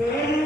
Amen.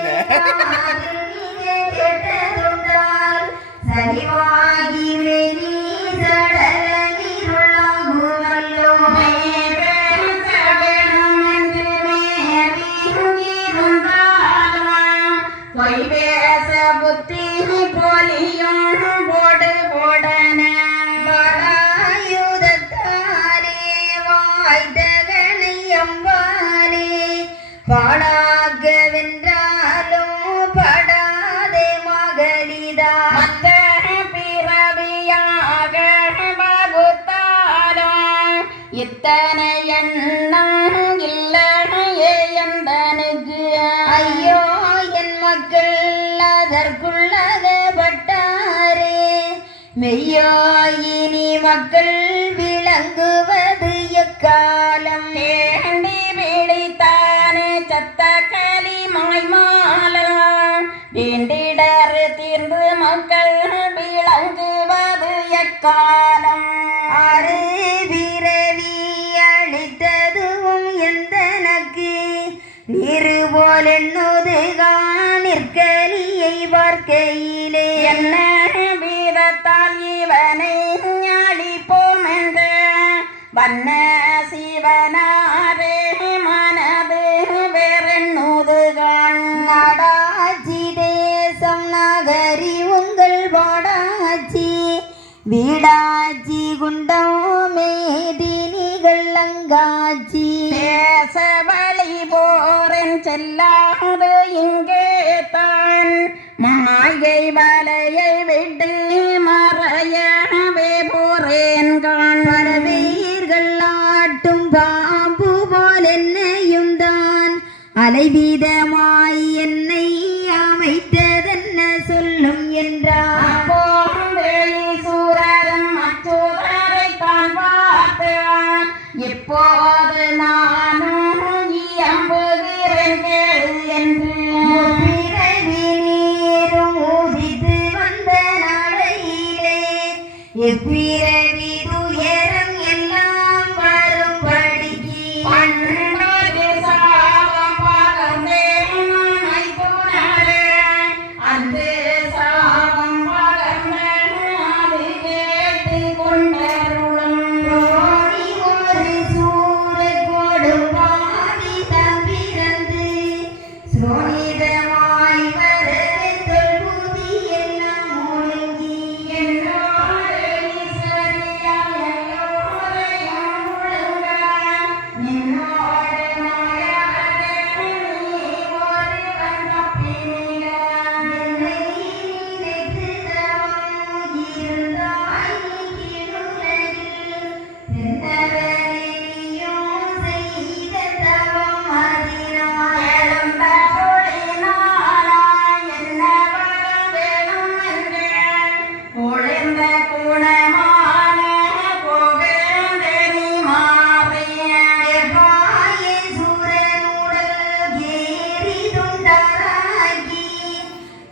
அதுக்கப்புறம் தாங்க புத்தி போலியும் போடு போடன வாய்தகனை அம்பாலே இத்தனை எண்ணம் இல்லையே எந்தனுக்கு ஐயோ என் மக்கள் அதற்குள்ளகப்பட்டாரே மெய்யோ இனி மக்கள் விளங்குவது எக்காலம்? ஏண்டி பிடித்தானே சத்த களி மாய்மாலம் வேண்டிடர் தீர்ந்து மக்கள் விளங்குவது எக்காலம்? ஆறு நீரு போல் என்னுது நிற்கலியை பார்க்கையிலே என்ன வீரத்தால் இவனை அழிப்போம் என்ற வண்ண சிவனாரே மனது வேறென்னுது நாடாச்சி தேசம் நகரி உங்கள் பாடாச்சி வீடாச்சி குண்டம் மேதினிகள் அங்காச்சி. தேச வழி இங்கே தான் மாயை வலையை விட்டு மறையவே போறேன். காண்பீர்கள் ஆட்டும் பாம்பு போல் என்னையும் தான். அலைவீதமாய் என்னை அமைத்ததென்ன சொல்லும் என்றார். சூரரும் அச்சூரரை தான் பார்த்தான். இப்போது பிறவி துயரம் எல்லாம் வரும்படிக்கு அந்தே சாபம் பலர்ந்து கேட்டு கொண்டருளும் கோடி ஒரு சூறு கொடு பாதி தம்பிரந்து சோனிதமா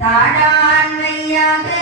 താഴാൻ വയ്യാതെ